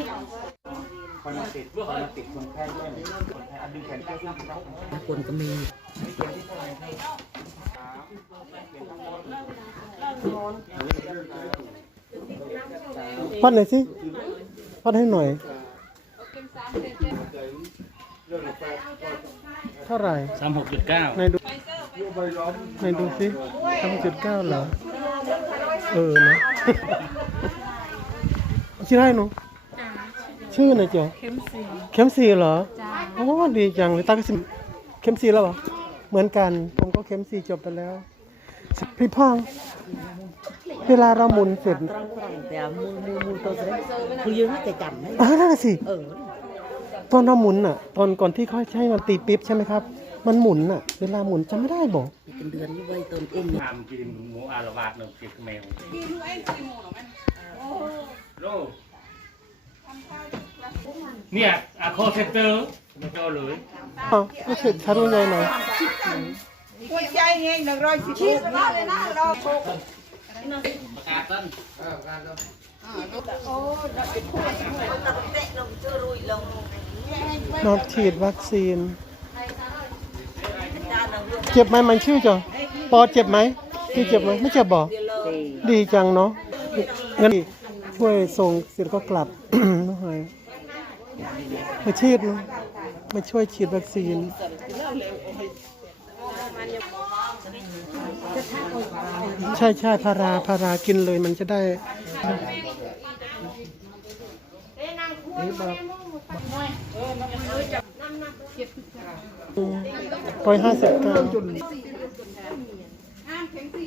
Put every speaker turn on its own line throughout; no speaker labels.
นี่
คนมาติดคนมาติดคนแพ้ด้วยคนแพ้อันดึงแขนแก้ขึ้นครับ
คนก็มี
พัดหน่อยสิพัดให้หน่อย เท่าไหร่
สามหกจุดเก้า
ในดูในดูสิทำจุดเก้าเหรอ เออนะชื่ออะไรหนู ชื่ออะไรจ๊ะเข้มสีเข้มสีเหรอโอ้ดีจังเลยตั้งสิเข้มสีแล้วเหรอเหมือนกัน ผมก็เข้มสีจบไปแล้วพี่พ่องเวลาเราหมุนเสร็จ
ตรังตรังแต่มูมูมูตัวเสร็จคือยืนจะจำไหม
อ่านั่นน่ะสิ
เออ
ตอนเราหมุนอะ ตอนก่อนที่เขาให้มันตีปิ๊บใช่ไหมครับ มันหมุนอะ เวลาหมุนจำไม่ได้บอก
เป็นเดือนนี่ไว้ตนอุ้ม
ทำกินหมูอารวาสหนึ่งกินแมวโล เนี่ยอะโคเซนเตอร์ไม่เจ้าเลย
อ๋อไม่ใช่ชารุ่นใหญ่หน่อย
หัวใจไงหนึ่งร้อยสิบชีสมาเลยนะเราโชค
ประกาศต้น
นอบฉีดวัคซีน เจ็บไหมมันชื่อจ้ะปอเจ็บไหมพี่เจ็บไหมไม่เจ็บบอก ดีจังเนาะงั้นช่วยส่งเสร็จก็กลับน้องหาย มาฉีดเนาะมาช่วยฉีดวัคซีนใช่ใช่พาราพารากินเลยมันจะได้ร้อยห้าสิบเก้า
บาทคดีในบางโอนกันมือสิบห้าวันราดีมันจะมันฉีดวัคซีนเข็มที่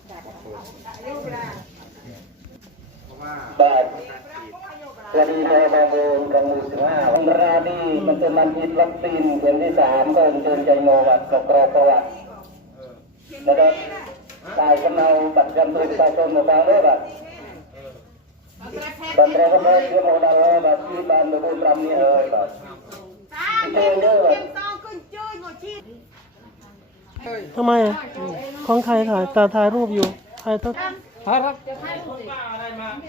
สามก็เชิญในะครับตายกำเนาบัตรประจำตัวประชาชนมาฟังด้วยบัตรบัตรประชาชนที่โมดัลบัตรที่บ้านตะบนรำนี่เออบัตรที่เจอเยอะบัตร
ต้องขึ้นจุ้ยหมดชีส
ทำไมอะของใครถ่ายตาถ่ายรูปอยู่ถ่าย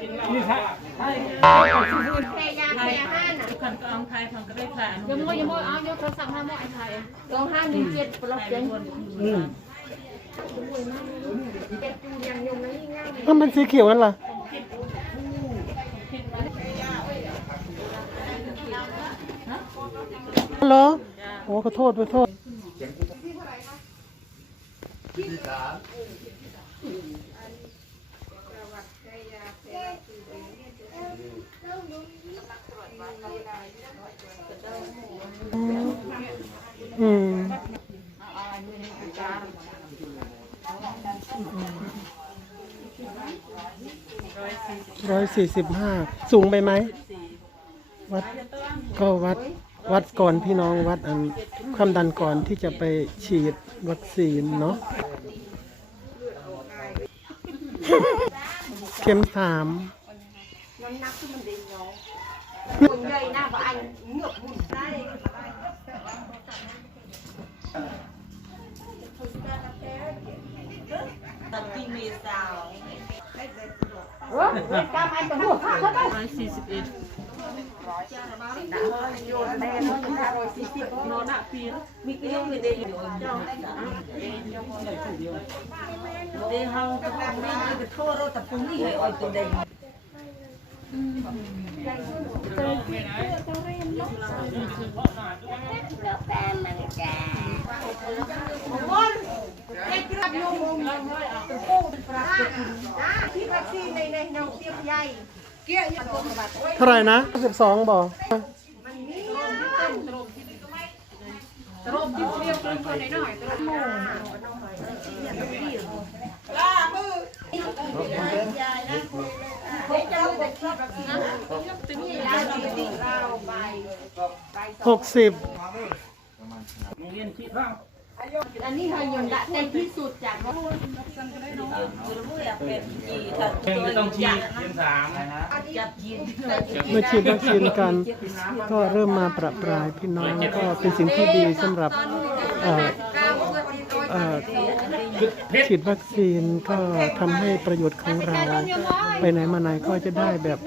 ต้อง
เทยาเทยาห้าน่ะ
ขันก็เอาไทยขันก็ได้ผ่าน
ยังโมยังโมเอายกโทรศัพท์มามไอ้ไทยสองห้าหนึ่งเจ็ดปลอกเสียง
ถ้ามันสีเขียวนั่นล่ะเหรอโอ้ขอโทษขอโทษอื ร้อยสี่สิบห้าสูงไปไหม วัดก็วัดวัดก่อนพี่น้องวัดอันความดันก่อนที่จะไปฉีดวัคซีนเนาะเข็มสาม
คน ใหญ่หน้าบ้านเหงือกหมุนได้
ตัดที่มีสาว
ร้อยสี่สิบเอ็ดนอนอะปี
มีเรื่องมีเดียวเจ้าเดี๋ยวเขาตะปุ่มนี่ก็โทษเราตะปุ่มนี่ให้อ่อยตัวเด่น
เด็ เท่า
ไหร่นะสิบสองบอก
ห
ก
สิบ
อันนี้เธอยังได้ในที่สุดจากว่า
รู้อยากเป็นจีถ้า
ไม่ต้องฉีดเข็มสาม
มาฉีดวัคซีนกัน ก็เริ่มมาประปรายพี่น้องก็เป็นสิ่งที่ดีสำหรับเอ่อเอ่อฉีดวัคซีนก็ทำให้ประโยชน์ของเรา ไปไหนมาไหนก็จะได้แบบ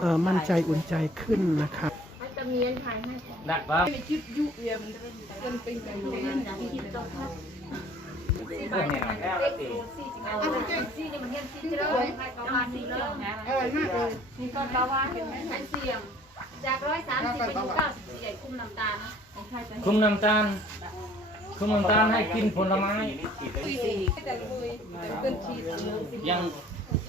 เอ่อมั่นใจอุ่นใจขึ้นนะครั บ
หนักปะพวกเนี่ยแล้วแล้วสิ
จากร้อยสามสิบเป็นเก้าสิบสี่คุ้มน้ำตาล
คุมน้ำตาลคุมน้ำตาลให้กินผลไม้ยัง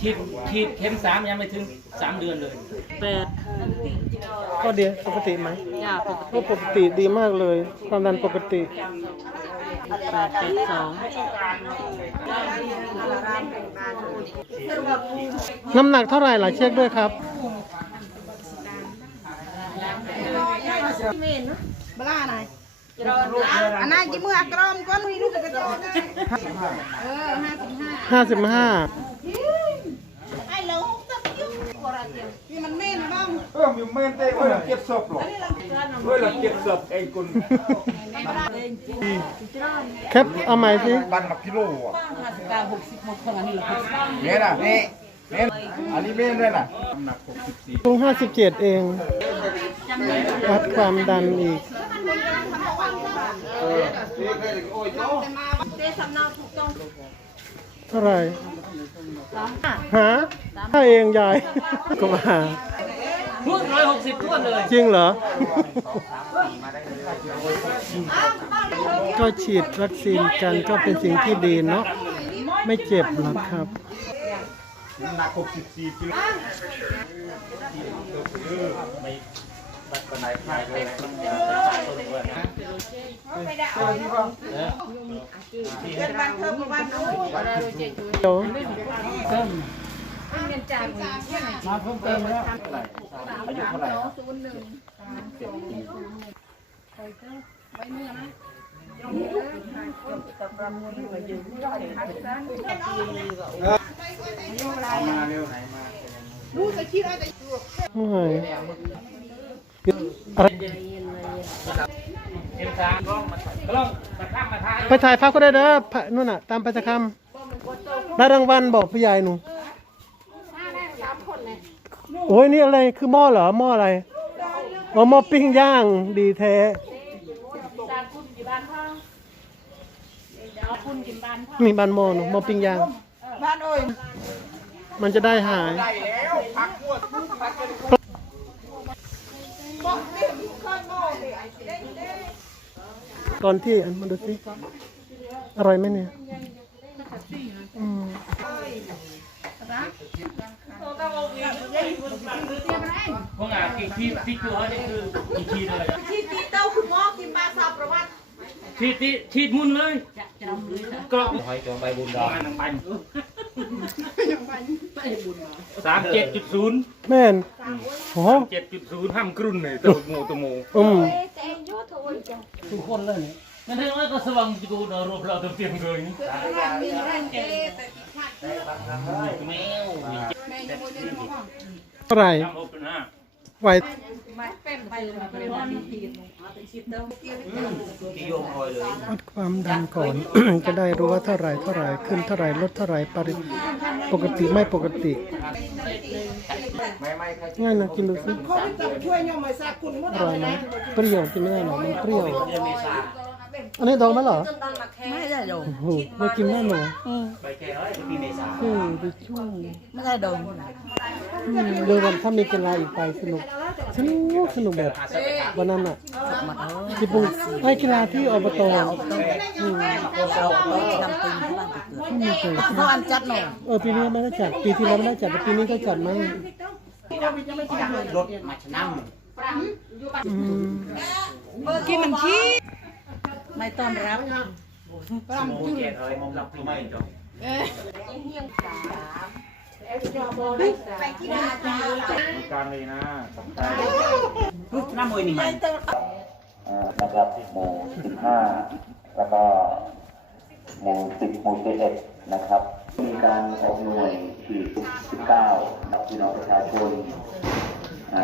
ฉีดฉีดเข็มสามยังไม่ถึงสามเดือนเลย
แปด
ก็เดียวปกติไหม
ยาปกติ
ก็ปกติดีมากเลย ความดันปกติ
แปดแปดสอง
น้ำหนักเท่าไหร่ล่ะเช็คด้วยครับ
บลาไหนอันนั้นกี่มือกรอมก้อนมีลูกกระโดดเออห้าสิบห้า
55
ไอ้เหลวตับยุ่ง นี่มันเม่นบ้าง
เออมีเม่นเต้เอ้ยเก็บศพหรอเฮ้ยเราเก็บศพไอ้คน
แคปเอาใหม่สิ
ปันกับกิโลอะ
ห้าสิบเก้าหกสิบหมดคนอันนี้เหรอครับ
เนี่ยนะนี่นี่อันนี้เม่นด้วยนะน้ำหนักหกสิบสี่
ลง57เองวัดความดันอีกเท่าไหร่ หาถ้าเองยายก็มา
พูดร้อยหกสิบทวนเลย
จริงเหรอ ก็ฉีดวัคซีนกันก็เป็นสิ่งที่ดีเนาะ ไม่เจ็บหรอกครับ
น้ำหนักหกสิบสี่กิ โลไม่บัดกันไหนพลาดเลยต้นเพื่อนนะ
เกินวันเพิ่มกว่าวันนู้น
เดี๋ยว
อายุเท่าไหร่ครับมาเร็วไหนมา
รู้จะคิดว่าจะ
ไม่อะไร
เอ็มสามกล้องมาก็ลองมาข้ามมาท้ย
ไปถ่ายภาพก็ได้เด้อพระนู่นน่ะ ตามไปจะคำได้รางวัลบอกผู้ใหญ่หนูโอ้ยนี่อะไรคือหม้อเหรอหม้ออะไรอ๋อหม้อปิ้งย่างดีแท้
จากคุณกี่บ้านพ่อเดี๋ยวเอาคุณกินบ้านพ่อ
มีบันหม้อหนูหม้อปิ้งย่าง
บ้านโอ้ย
มันจะได้หาย ตอนที่อันมาดูสิอร่อยไหมเนี่ยอืม
พวกอะกี่ทีที่คือเขาเนี่ยคือกี่ทีเลย
ที่ตีเต้าคือหม้อกินปลาซาประวัติ
ทีที่ฉีดมุนเลยกรอบหอยจองใบบุญดอกปัน สามเจ็ดจุดศูนย์
แม่นโอ้
เจ็ดจุดศูนย์ห้ามกรุ่นเลยตัวโมตัวโม
อืม
ทุกคนเลยนั่นเองว่าก็สว่างจิกูนรบเราเต็มเลยนี่
มีแรงเกแต่
แมว
เท่าไหร่
ทำโอเป็นห้า
ไหว
ที่โยมคอยเลย
วัดความดันก่อน จะได้รู้ว่าเท่าไหร่เท่าไหร่ขึ้นเท่าไหร่ลดเท่าไหร่ปริปกติไม่ปกติ
ไม่ไม่ใคร
ง่ายนะกินดูสิ
เขาไม่ต้องช่วยยอมไม่ซาคุณว่า
อร่อยไหมเปรี้ยวกินไม่ได้หรอมันเปรี้ยว
เดื อนเมษา
อันนี้ดองไหมเหรอ
ไม่ได้ดง
โอ้โหไม่กินแน่หนู
ใบแก่เอ้ยปีเมษา
อืมไปช่วย
ไม่ได้ดง
อืมเดี๋ยววันถ้ามีกีฬาอีกไปสนุกสนุกสนุกแบบวันนั้นอะที่ปุ่งไอ้กีฬาที่อบตอืม
เราต้องนำปืนที่บ้านไปเกิด
ไม่มีเคย
เขาอันจัดหน่อย
เออปีนี้ไม่ได้จัดปีที่แล้วไม่ได้จัดแต่ปีนี้ก็จัดมั้ง
รถมาชนะ
อืม
กินมันขี้
ไม่ต้อนรับ
โมเกตเอ้ยมองรับไม่จบ
ไปกินาจ้า
การเลยนะ
น้ำมวยนี่มัน
นะครับหมู่15แล้วก็หมู่10หมู่11นะครับ มีการออกหน่วยฉีด19กับพี่น้องประชาชน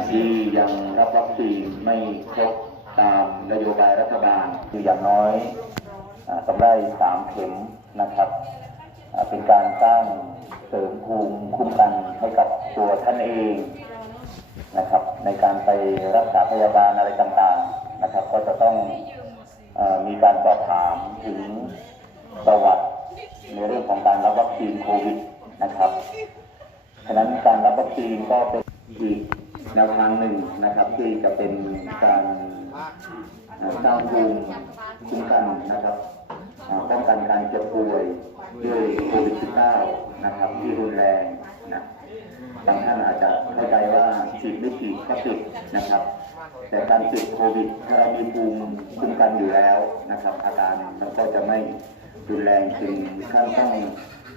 ที่ยังรับวัคซีนไม่ครบ ตามนโยบายรัฐบาลคืออย่างน้อยต้องได้3เข็มนะครับเป็นการสร้างเสริมภูมิคุ้มกันให้กับตัวท่านเองนะครับ ในการไปรักษาพยาบาลอะไรต่างๆนะครับ ก็จะต้องอมีการสอบถามถึงประวัติในเรื่องของการรับวัคซีนโควิดนะครับฉะนั้นการรับวัคซีนก็เป็นอีกแนวทางหนึ่งนะครับ ที่จะเป็นการ เอ่อสร้างภูมิคุ้มกันนะครับเอ่อป้องกันการเจ็บป่วยด้วยโควิด -19 นะครับที่รุนแรงนะบางท่านอาจจะเข้าใจว่าฉีดไม่ฉีดก็ติดนะครับ แต่การติดโควิดถ้าเรามีภูมิคุ้มกันอยู่แล้วนะครับ อาการมันก็จะไม่รุนแรงถึงขั้นต้อง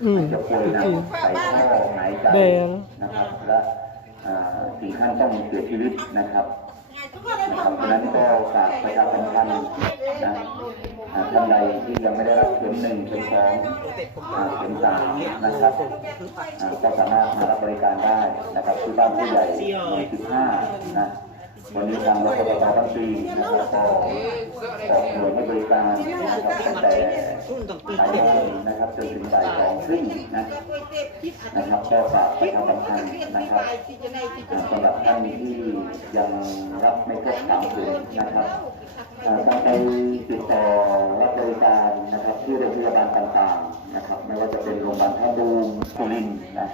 อืม
จะป่วยหนักใส่ท่อหายใจ
แดง
นะครับและอ่าถึงขั้นต้องเสียชีวิตนะครับ นะครับฉะนั้นก็ฝากประชาสัมพันธ์นะท่านใดที่ยังไม่ได้รับเข็มหนึ่งเข็มสองเข็มสามนะครับก็สามารถมารับบริการได้นะครับที่บ้านผู้ใหญ่หมู่15นะวันนี้ทางรถกระบะทั้งปีนะครับก็ออกหน่วยให้บริการตั้งแต่บ่ายโมงนะครับจนถึงบ่ายสองครึ่งนะ นะครับก็ฝากประชาสัมพันธ์นะครับสำหรับท่านที่ยังรับไม่ครบสามเดือนะครับอ่าต้องไปติดต่อรับบริการนะครับที่โรงพยาบาลต่างๆนะครับ ไม่ว่าจะเป็นโรงพยาบาลท่าตูมสุรินทร์นะ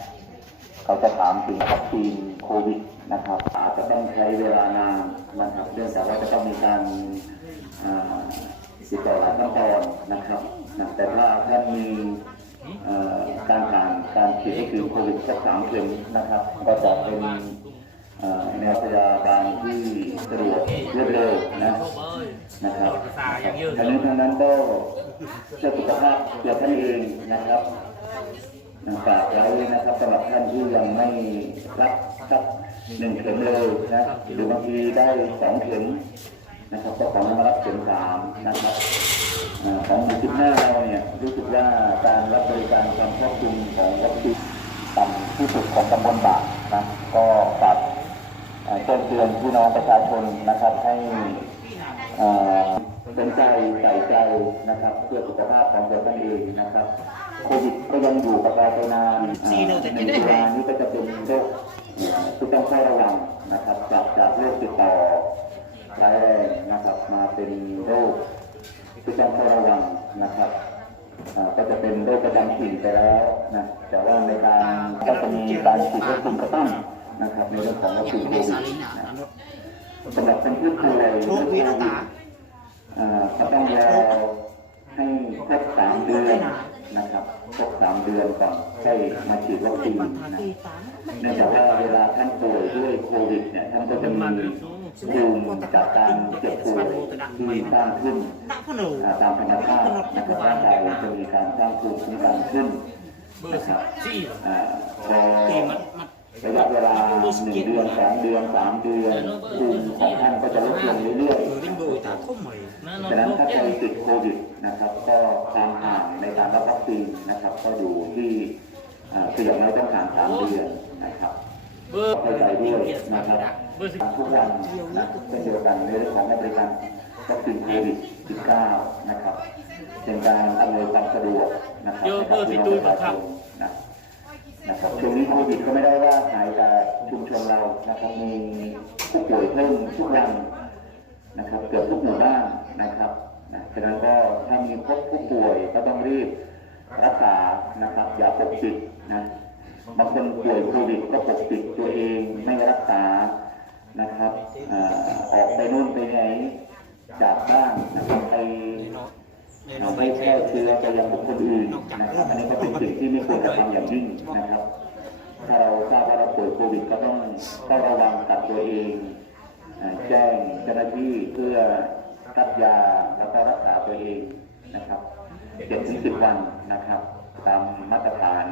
เขาจะถามถึงวัคซีนโควิดนะครับ อาจจะต้องใช้เวลานานนะครับเนื่องจากว่าจะต้องมีการติดต่อหลายขั้นตอนนะครับแต่ถ้าท่านมี การผ่านการฉีดวัคซีนโควิดครบสามเข็มนะครับ ก็จะเป็นแนวพยาบาลที่สะดวกรวดเร็วนะนะครับทั้งนี้ทั้งนั้นก็เพื่อสุขภาพตัวท่านเองนะครับฝากไว้นะครับสำหรับท่านที่ยังไม่รับสักหนึ่งเข็มเลยนะหรือบางทีได้สองเข็ม นะครับก็ขอให้มารับเข็มสามนะครับอ่าของหมู่สิบห้าเราเนี่ยรู้สึกว่าการรับบริการความครอบคลุมของวัคซีนต่ำที่สุดของตำบลบากนะก็ฝากอ่าแจ้งเตือนพี่น้องประชาชนนะครับให้อ่าสนใจใส่ใจนะครับเพื่อสุขภาพของตัวท่านเองนะครับโควิดก็ยังอยู่กับเราไปนานอ่าในเวลานี้ก็จะเป็นโรคที่ต้องเฝ้าระวังนะครับจากจากโรคติดต่อร้าย แรงนะครับมาเป็นโรคที่ต้องเฝ้าระวังนะครับก็จะเป็นโรคประจำถิ่นไปแล้วนะแต่ว่าในการก็จะมีการฉีดวัคซีนกระตุ้นนะครับในเรื่องของวัคซีนโควิดนะสำหรับคนที่ป่วยโควิดอ่าก็ต้องรอให้ครบสามเดือน นะครับครบสามเดือนก่อนใช่มาฉีดวัคซีนนะเนื่องจากว่าเวลาท่านป่วยด้วยโควิดเนี่ยท่านก็จะมีภูมิจากการเจ็บป่วยที่สร้างขึ้นตามธรรมชาตินะครับร่างกายจะมีการสร้างภูมิคุ้มกันขึ้นนะครับพอระยะเวลาหนึ่งเดือนสองเดือนสามเดือนภูมิของท่านก็จะลดลงเรื่อยๆ นะครับฉะนั้นถ้าใครติดโควิดนะครับ ก็ความห่างในการรับวัคซีนนะครับ ก็อยู่ที่คืออย่างน้อยต้องห่างสามเดือนนะครับเข้าใจด้วยนะครับทุกวันนะเช่นเดียวกันในเรื่องของบริการวัคซีนโควิด -19 นะครับ เป็นการอำนวยความสะดวกนะครับให้กับพี่น้องประชาชนนะนะครับช่วงนี้โควิดก็ไม่ได้ว่าหายจากชุมชนเรานะครับมีผู้ป่วยเพิ่มทุกวันนะครับ เกือบทุกหมู่บ้าน นะครับนะฉะนั้นก็ถ้ามีพบผู้ป่วยก็ต้องรีบรักษานะครับ อย่าปกปิดนะบางคนป่วยโควิดก็ปกปิดตัวเองไม่รักษานะครับอออกไปนู่นไปไหนจากบ้านนะครับไปไปแพร่เชื้อไปยังบุคคลอื่นนะครับอันนี้ก็เป็นสิ่งที่ไม่ควรกระทำอย่างยิ่งนะครับ ถ้าเราทราบว่าเราป่วยโควิดก็ต้องต้องระวังกับตัวเองแจ้งเจ้าหน้าที่เพื่อ รับยาแล้วก็รักษาตัวเองนะครับเจ็ดถึงสิบวันนะครับ ตามมาตรฐาน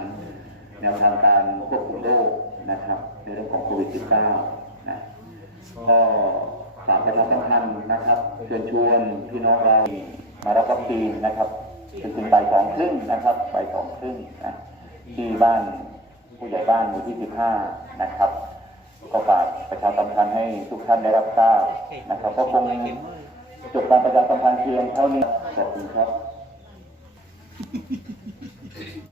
แนวทางการควบคุมโรคนะครับ ในเรื่องของโควิด -19 นะก็ฝากประชาสัมพันธ์นะครับเชิญชวนพี่น้องเรามารับวัคซีนนะครับจนถึงบ่ายสองครึ่งนะครับบ่ายสองครึ่งนะที่บ้านผู้ใหญ่บ้านหมู่ที่15นะครับ ก็ฝากประชาสัมพันธ์ให้ทุกท่านได้รับทราบนะครับก็คง จบการประชาสัมพันธ์เพียงเท่านี้ขอบคุณครับ